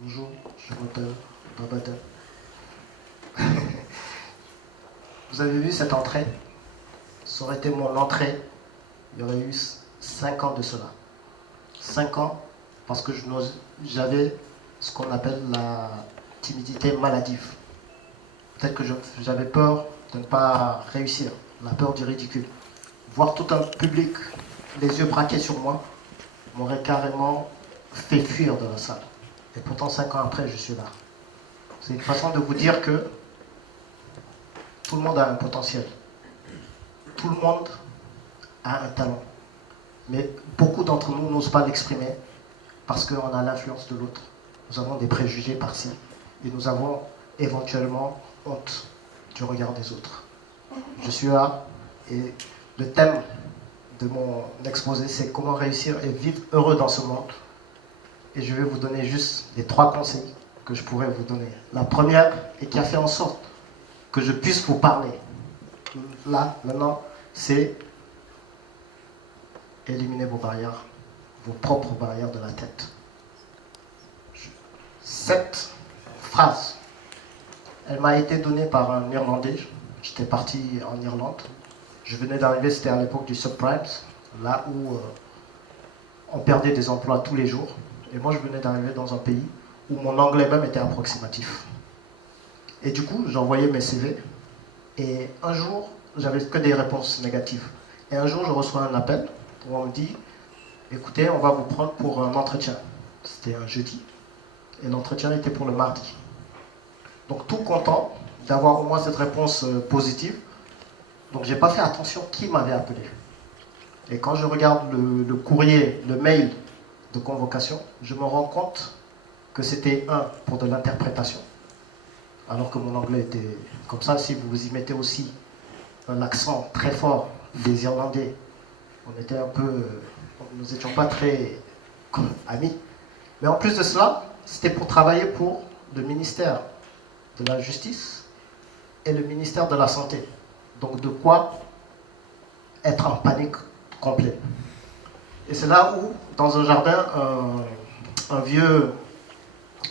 Bonjour, je m'appelle Babata. Vous avez vu cette entrée? Ça aurait été mon entrée, il y aurait eu 5 ans de cela. 5 ans, parce que j'avais ce qu'on appelle la timidité maladive. Peut-être que j'avais peur de ne pas réussir, la peur du ridicule. Voir tout un public, les yeux braqués sur moi, m'aurait carrément fait fuir de la salle. Et pourtant, 5 ans après, je suis là. C'est une façon de vous dire que tout le monde a un potentiel. Tout le monde a un talent. Mais beaucoup d'entre nous n'osent pas l'exprimer parce qu'on a l'influence de l'autre. Nous avons des préjugés par-ci. Et nous avons éventuellement honte du regard des autres. Je suis là et le thème de mon exposé, c'est comment réussir et vivre heureux dans ce monde. Et je vais vous donner juste les 3 conseils que je pourrais vous donner. La première, et qui a fait en sorte que je puisse vous parler, là, maintenant, c'est éliminer vos barrières, vos propres barrières de la tête. Cette phrase, elle m'a été donnée par un Irlandais. J'étais parti en Irlande. Je venais d'arriver, c'était à l'époque du subprime, là où on perdait des emplois tous les jours. Et moi, je venais d'arriver dans un pays où mon anglais même était approximatif. Et du coup, j'envoyais mes CV. Et un jour, j'avais que des réponses négatives. Et un jour, je reçois un appel où on me dit « Écoutez, on va vous prendre pour un entretien. » C'était un jeudi. Et l'entretien était pour le mardi. Donc, tout content d'avoir au moins cette réponse positive. Donc, je n'ai pas fait attention qui m'avait appelé. Et quand je regarde le courrier, le mail de convocation, je me rends compte que c'était pour de l'interprétation, alors que mon anglais était comme ça. Si vous y mettez aussi un accent très fort des Irlandais, nous n'étions pas très amis. Mais en plus de cela, c'était pour travailler pour le ministère de la Justice et le ministère de la Santé. Donc de quoi être en panique complète. Et c'est là où, dans un jardin, un vieux,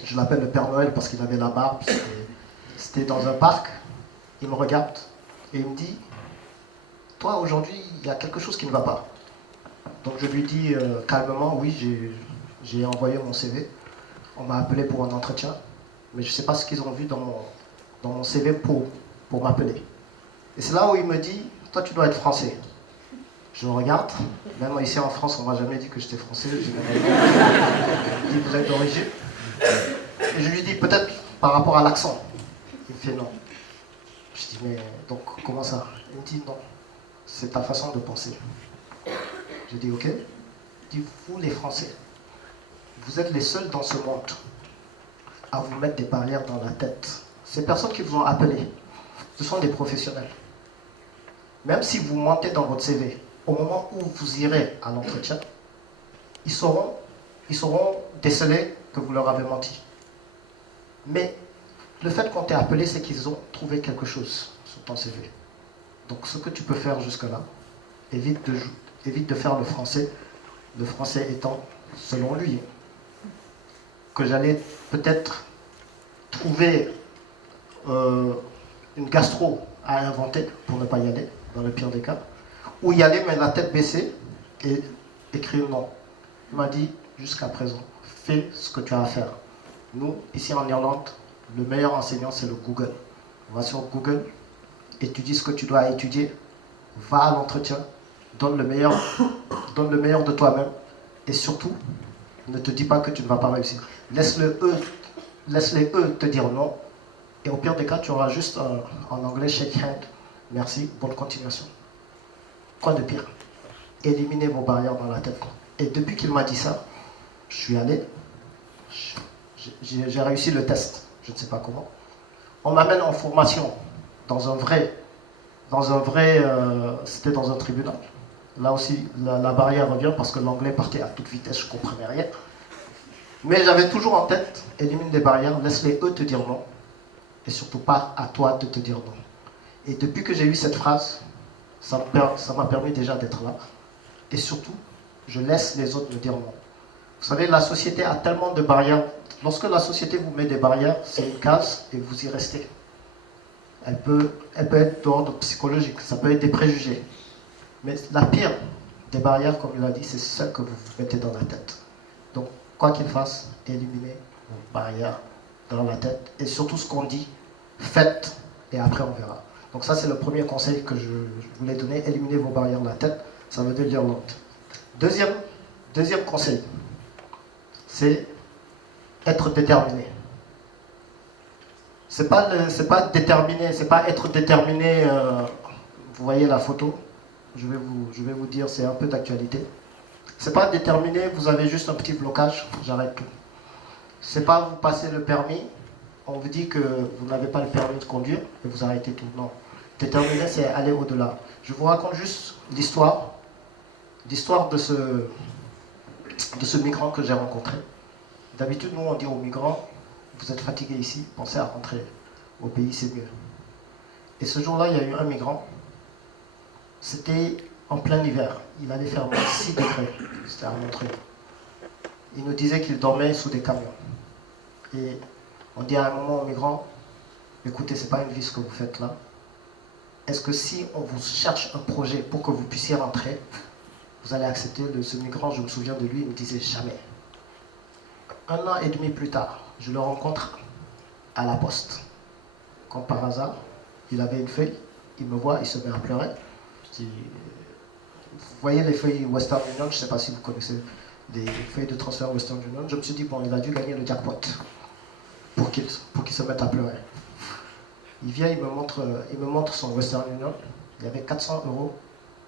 je l'appelle le Père Noël parce qu'il avait la barbe, c'était dans un parc, il me regarde et il me dit « Toi, aujourd'hui, il y a quelque chose qui ne va pas. » Donc je lui dis calmement « Oui, j'ai envoyé mon CV, on m'a appelé pour un entretien, mais je ne sais pas ce qu'ils ont vu dans mon CV pour m'appeler. » Et c'est là où il me dit « Toi, tu dois être français. » Je le regarde, même ici en France, on ne m'a jamais dit que j'étais français. Je dis « Vous êtes d'origine ?» Et je lui dis peut-être par rapport à l'accent. Il me fait non. Je dis mais donc comment ça? Il me dit non, c'est ta façon de penser. Je dis ok. Il dit vous les Français, vous êtes les seuls dans ce monde à vous mettre des barrières dans la tête. Ces personnes qui vous ont appelé, ce sont des professionnels. Même si vous mentez dans votre CV, au moment où vous irez à l'entretien, ils sauront déceler que vous leur avez menti. Mais le fait qu'on t'ait appelé, c'est qu'ils ont trouvé quelque chose sur ton CV. Donc ce que tu peux faire jusque-là, évite de faire le français étant, selon lui, que j'allais peut-être trouver une gastro à inventer pour ne pas y aller, dans le pire des cas, ou y aller mais la tête baissée et écrire non. Il m'a dit, jusqu'à présent, fais ce que tu as à faire. Nous, ici en Irlande, le meilleur enseignant, c'est le Google. Va sur Google, étudie ce que tu dois étudier, va à l'entretien, donne le meilleur de toi-même, et surtout, ne te dis pas que tu ne vas pas réussir. Laisse-les eux te dire non, et au pire des cas, tu auras juste en anglais shake hand, merci, bonne continuation. Quoi de pire? Éliminez vos barrières dans la tête. Et depuis qu'il m'a dit ça, je suis allé, j'ai réussi le test, je ne sais pas comment. On m'amène en formation dans un vrai, c'était dans un tribunal. Là aussi, la barrière revient parce que l'anglais partait à toute vitesse, je ne comprenais rien. Mais j'avais toujours en tête, élimine les barrières, laisse-les eux te dire non. Et surtout pas à toi de te dire non. Et depuis que j'ai eu cette phrase, Ça m'a permis déjà d'être là. Et surtout, je laisse les autres me dire non. Vous savez, la société a tellement de barrières. Lorsque la société vous met des barrières, c'est une case et vous y restez. Elle peut être d'ordre psychologique, ça peut être des préjugés. Mais la pire des barrières, comme il a dit, c'est celle que vous vous mettez dans la tête. Donc, quoi qu'il fasse, éliminez vos barrières dans la tête. Et surtout ce qu'on dit, faites et après on verra. Donc ça, c'est le premier conseil que je voulais donner. Éliminez vos barrières de la tête, ça veut dire l'irlande. Deuxième conseil, c'est être déterminé. C'est pas déterminé, c'est pas être déterminé. Vous voyez la photo, je vais vous dire, c'est un peu d'actualité. C'est pas déterminé, vous avez juste un petit blocage, j'arrête tout. C'est pas vous passez le permis, on vous dit que vous n'avez pas le permis de conduire et vous arrêtez tout. Non. Déterminé, c'est aller au-delà. Je vous raconte juste l'histoire de ce migrant que j'ai rencontré. D'habitude, nous, on dit aux migrants, vous êtes fatigués ici, pensez à rentrer au pays, c'est mieux. Et ce jour-là, il y a eu un migrant, c'était en plein hiver, il allait faire moins 6 degrés, c'était à Montreuil. Il nous disait qu'il dormait sous des camions. Et on dit à un moment aux migrants, écoutez, c'est pas une vie ce que vous faites là. Est-ce que si on vous cherche un projet pour que vous puissiez rentrer, vous allez accepter ce migrant, je me souviens de lui, il me disait jamais. 1 an et demi plus tard, je le rencontre à la poste. Comme par hasard, il avait une feuille, il me voit, il se met à pleurer. Je dis, vous voyez les feuilles Western Union, je ne sais pas si vous connaissez les feuilles de transfert Western Union. Je me suis dit, bon, il a dû gagner le jackpot pour qu'il se mette à pleurer. Il vient, il me montre son Western Union. Il y avait 400 €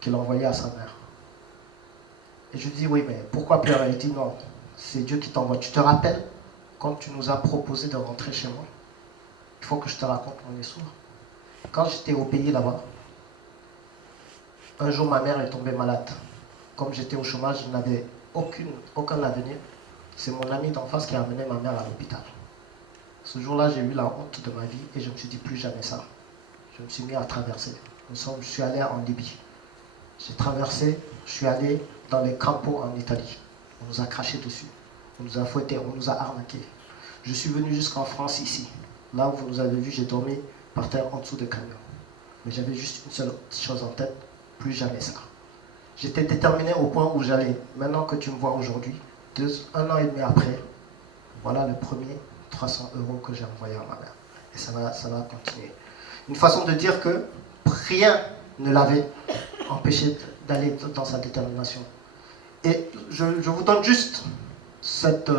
qu'il a envoyé à sa mère. Et je lui dis, oui, mais pourquoi pleurer? Il dit, non, c'est Dieu qui t'envoie. Tu te rappelles quand tu nous as proposé de rentrer chez moi? Il faut que je te raconte mon histoire. Quand j'étais au pays là-bas, un jour ma mère est tombée malade. Comme j'étais au chômage, je n'avais aucun avenir. C'est mon ami d'enfance qui a amené ma mère à l'hôpital. Ce jour-là, j'ai eu la honte de ma vie et je me suis dit plus jamais ça. Je me suis mis à traverser. Je suis allé en Libye. J'ai traversé, je suis allé dans les campos en Italie. On nous a craché dessus. On nous a fouettés, on nous a arnaqués. Je suis venu jusqu'en France ici. Là où vous nous avez vu, j'ai dormi par terre en dessous de camions. Mais j'avais juste une seule chose en tête, plus jamais ça. J'étais déterminé au point où j'allais. Maintenant que tu me vois aujourd'hui, 1 an et demi après, voilà le premier 300 € que j'ai envoyé à ma mère. Et ça va continuer. Une façon de dire que rien ne l'avait empêché d'aller dans sa détermination. Et je vous donne juste cette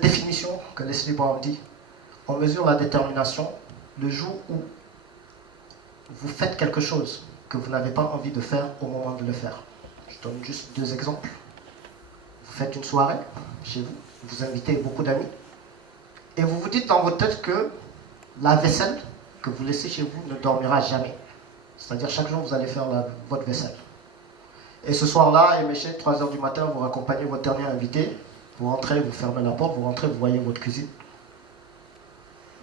définition que Leslie Brown dit. On mesure la détermination le jour où vous faites quelque chose que vous n'avez pas envie de faire au moment de le faire. Je donne juste 2 exemples. Vous faites une soirée chez vous, vous invitez beaucoup d'amis, et vous vous dites dans votre tête que la vaisselle que vous laissez chez vous ne dormira jamais. C'est-à-dire chaque jour vous allez faire votre vaisselle. Et ce soir-là, éméché, 3 h du matin, vous raccompagnez votre dernier invité, vous rentrez, vous fermez la porte, vous rentrez, vous voyez votre cuisine.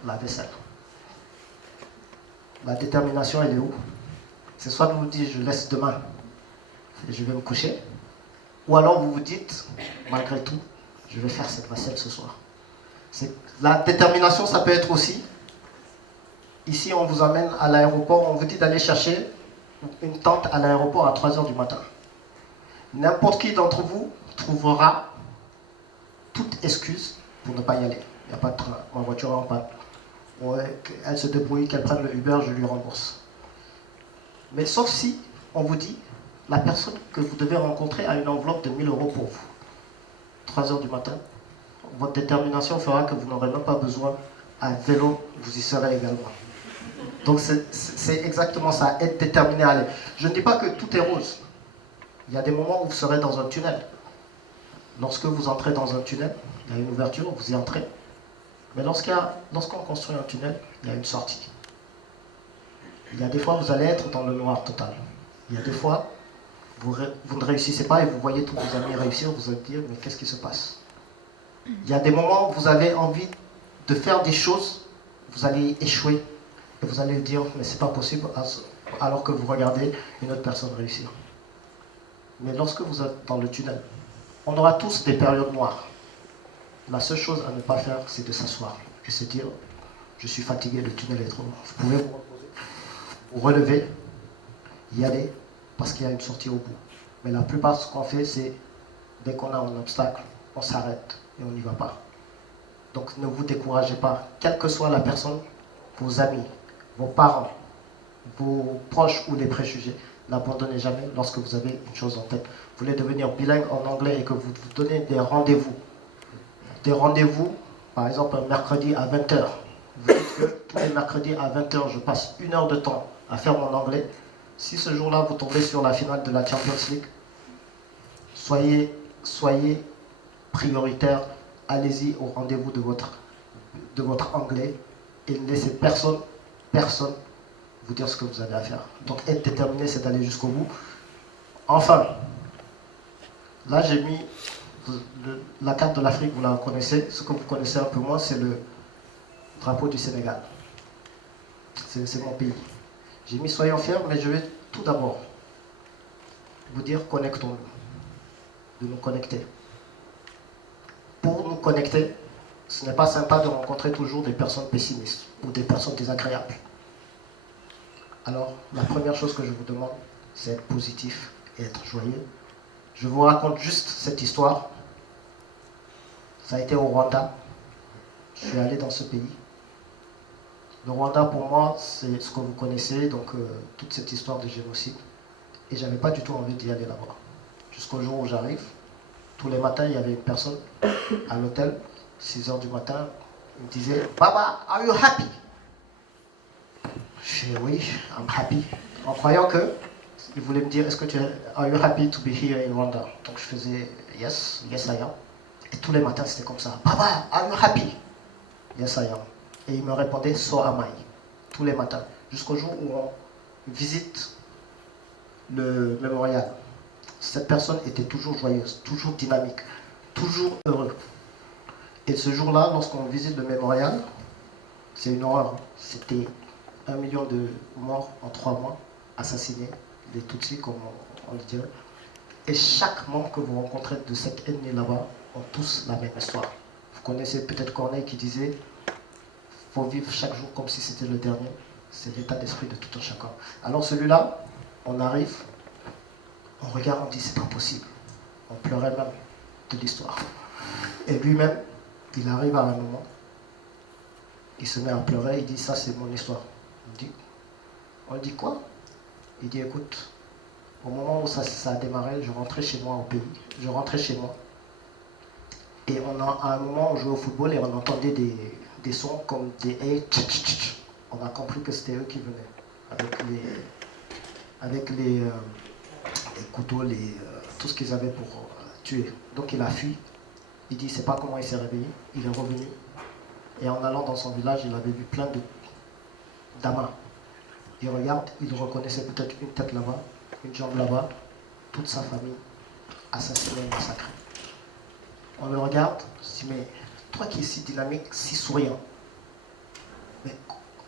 La vaisselle. La détermination, elle est où? C'est soit vous vous dites, je laisse demain et je vais me coucher, ou alors vous vous dites, malgré tout, je vais faire cette vaisselle ce soir. La détermination, ça peut être aussi, ici on vous amène à l'aéroport, on vous dit d'aller chercher une tente à l'aéroport à 3 h du matin. N'importe qui d'entre vous trouvera toute excuse pour ne pas y aller. Il n'y a pas de train, ma voiture est en panne. Ouais, elle se débrouille, qu'elle prenne le Uber, je lui rembourse. Mais sauf si on vous dit, la personne que vous devez rencontrer a une enveloppe de 1 000 € pour vous. 3 h du matin, votre détermination fera que vous n'aurez même pas besoin à vélo, vous y serez également. Donc c'est exactement ça, être déterminé à aller. Je ne dis pas que tout est rose. Il y a des moments où vous serez dans un tunnel. Lorsque vous entrez dans un tunnel, il y a une ouverture, vous y entrez. Mais lorsqu'on construit un tunnel, il y a une sortie. Il y a des fois, vous allez être dans le noir total. Il y a des fois, vous ne réussissez pas et vous voyez tous vos amis réussir, vous allez dire, mais qu'est-ce qui se passe? Il y a des moments où vous avez envie de faire des choses, vous allez échouer. Et vous allez dire, mais c'est pas possible, alors que vous regardez une autre personne réussir. Mais lorsque vous êtes dans le tunnel, on aura tous des périodes noires. La seule chose à ne pas faire, c'est de s'asseoir et se dire, je suis fatigué, le tunnel est trop long. Vous pouvez vous reposer, vous relever, y aller, parce qu'il y a une sortie au bout. Mais la plupart, ce qu'on fait, c'est, dès qu'on a un obstacle, on s'arrête et on n'y va pas. Donc ne vous découragez pas, quelle que soit la personne, vos amis, vos parents, vos proches ou les préjugés, n'abandonnez jamais lorsque vous avez une chose en tête. Vous voulez devenir bilingue en anglais et que vous vous donnez des rendez-vous. Des rendez-vous, par exemple un mercredi à 20h. Vous dites que tous les mercredis à 20h, je passe 1 heure de temps à faire mon anglais. Si ce jour-là, vous tombez sur la finale de la Champions League, soyez prioritaire, allez-y au rendez-vous de votre anglais et ne laissez personne vous dire ce que vous avez à faire. Donc être déterminé, c'est d'aller jusqu'au bout. Enfin, là j'ai mis la carte de l'Afrique, vous la connaissez. Ce que vous connaissez un peu moins, c'est le drapeau du Sénégal. C'est mon pays. J'ai mis soyons fiers, mais je vais tout d'abord vous dire connectons-nous, de nous connecter. Pour nous connecter, ce n'est pas sympa de rencontrer toujours des personnes pessimistes ou des personnes désagréables. Alors, la première chose que je vous demande, c'est être positif et être joyeux. Je vous raconte juste cette histoire. Ça a été au Rwanda. Je suis allé dans ce pays. Le Rwanda, pour moi, c'est ce que vous connaissez, donc toute cette histoire de génocide. Et je n'avais pas du tout envie d'y aller là-bas. Jusqu'au jour où j'arrive, tous les matins, il y avait une personne à l'hôtel, 6 h du matin, il me disait « Baba, are you happy ?» Je dis « Oui, I'm happy ». En croyant qu'il voulait me dire « Est-ce que tu es are you happy to be here in Rwanda ?» Donc je faisais « Yes, yes I am ». Et tous les matins, c'était comme ça « Baba, are you happy ?» Yes I am. Et il me répondait « So am I ». Tous les matins. Jusqu'au jour où on visite le mémorial. Cette personne était toujours joyeuse, toujours dynamique, toujours heureux. Et ce jour-là, lorsqu'on visite le mémorial, c'est une horreur. C'était 1 million de morts en 3 mois, assassinés, les Tutsis, comme on le dirait. Et chaque membre que vous rencontrez de cette ethnie là-bas ont tous la même histoire. Vous connaissez peut-être Corneille qui disait « faut vivre chaque jour comme si c'était le dernier ». C'est l'état d'esprit de tout un chacun. Alors celui-là, on arrive, on regarde, on dit c'est pas possible. On pleurait même de l'histoire. Et lui-même, il arrive à un moment, il se met à pleurer, il dit ça c'est mon histoire. On dit quoi? Il dit écoute, au moment où ça a démarré, je rentrais chez moi au pays, je rentrais chez moi. Et à un moment on jouait au football et on entendait des sons comme des on a compris que c'était eux qui venaient avec les couteaux, tout ce qu'ils avaient pour tuer. Donc il a fui. Il dit, je ne sais pas comment il s'est réveillé. Il est revenu. Et en allant dans son village, il avait vu plein d'amas. Il regarde, il reconnaissait peut-être une tête là-bas, une jambe là-bas, toute sa famille assassinée et massacrée. On le regarde, on se dit, mais toi qui es si dynamique, si souriant, mais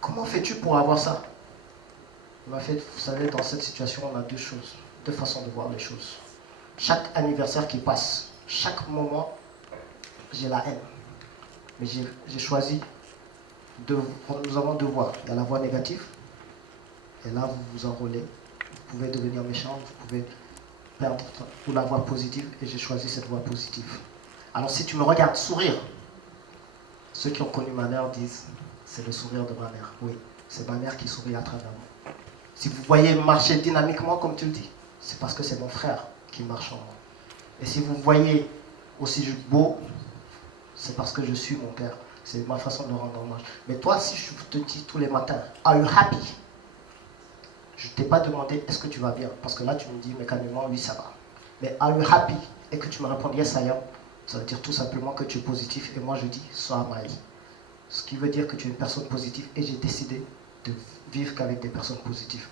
comment fais-tu pour avoir ça? Il m'a fait, vous savez, dans cette situation, on a deux façons de voir les choses. Chaque anniversaire qui passe, chaque moment, j'ai la haine. Mais j'ai choisi nous avons 2 voies. Il y a la voie négative, et là vous vous enrôlez. Vous pouvez devenir méchant, vous pouvez perdre, ou la voie positive, et j'ai choisi cette voie positive. Alors si tu me regardes sourire, ceux qui ont connu ma mère disent, c'est le sourire de ma mère. Oui, c'est ma mère qui sourit à travers moi. Si vous voyez marcher dynamiquement, comme tu le dis, c'est parce que c'est mon frère qui marche en moi. Et si vous voyez aussi beau, c'est parce que je suis mon père. C'est ma façon de rendre hommage. Mais toi, si je te dis tous les matins, are you happy? Je ne t'ai pas demandé, est-ce que tu vas bien? Parce que là, tu me dis mécaniquement, oui, ça va. Mais are you happy? Et que tu me réponds, yes, I am. Ça veut dire tout simplement que tu es positif. Et moi, je dis, so am I. Ce qui veut dire que tu es une personne positive. Et j'ai décidé de vivre qu'avec des personnes positives.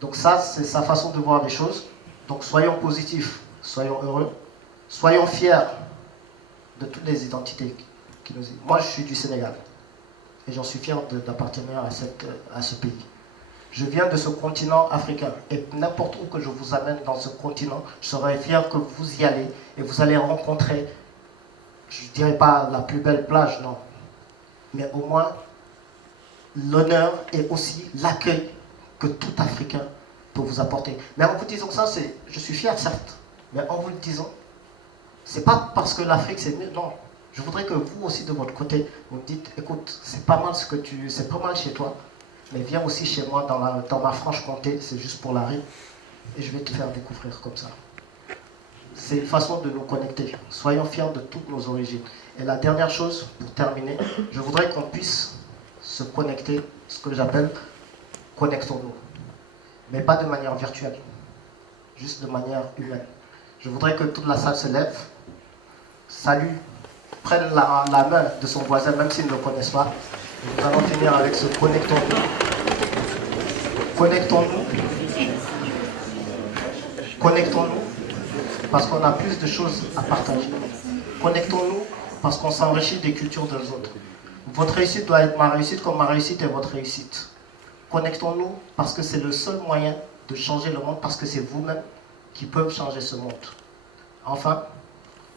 Donc ça, c'est sa façon de voir les choses. Donc soyons positifs, soyons heureux, soyons fiers de toutes les identités qui nous... Moi, je suis du Sénégal. et j'en suis fier d'appartenir à ce pays. Je viens de ce continent africain et n'importe où que je vous amène dans ce continent, je serai fier que vous y allez et vous allez rencontrer, je ne dirais pas la plus belle plage, non, mais au moins l'honneur et aussi l'accueil que tout Africain peut vous apporter. Mais en vous disant ça, je suis fier certes, mais en vous le disant, c'est pas parce que l'Afrique c'est mieux, non. Je voudrais que vous aussi de votre côté, vous me dites, écoute, c'est pas mal c'est pas mal chez toi, mais viens aussi chez moi dans ma Franche-Comté, c'est juste pour la rime, et je vais te faire découvrir comme ça. C'est une façon de nous connecter. Soyons fiers de toutes nos origines. Et la dernière chose, pour terminer, je voudrais qu'on puisse se connecter, ce que j'appelle connectons-nous. Mais pas de manière virtuelle, juste de manière humaine. Je voudrais que toute la salle se lève, salue, prenne la main de son voisin, même s'ils ne le connaissent pas. Et nous allons finir avec ce connectons-nous. Connectons-nous. Connectons-nous parce qu'on a plus de choses à partager. Connectons-nous parce qu'on s'enrichit des cultures des autres. Votre réussite doit être ma réussite comme ma réussite est votre réussite. Connectons-nous parce que c'est le seul moyen de changer le monde, parce que c'est vous-même qui peuvent changer ce monde. Enfin,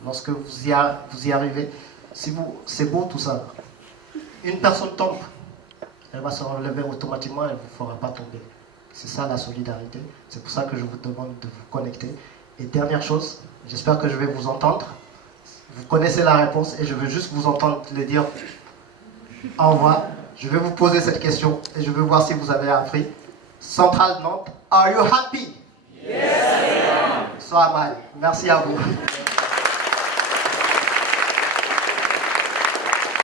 lorsque vous y arrivez, c'est beau tout ça. Une personne tombe, elle va se relever automatiquement, elle ne vous fera pas tomber. C'est ça la solidarité. C'est pour ça que je vous demande de vous connecter. Et dernière chose, j'espère que je vais vous entendre. Vous connaissez la réponse et je veux juste vous entendre le dire. Au revoir. Je vais vous poser cette question et je veux voir si vous avez appris. Centrale Nantes, are you happy? Yes, I am. So am I. Merci à vous.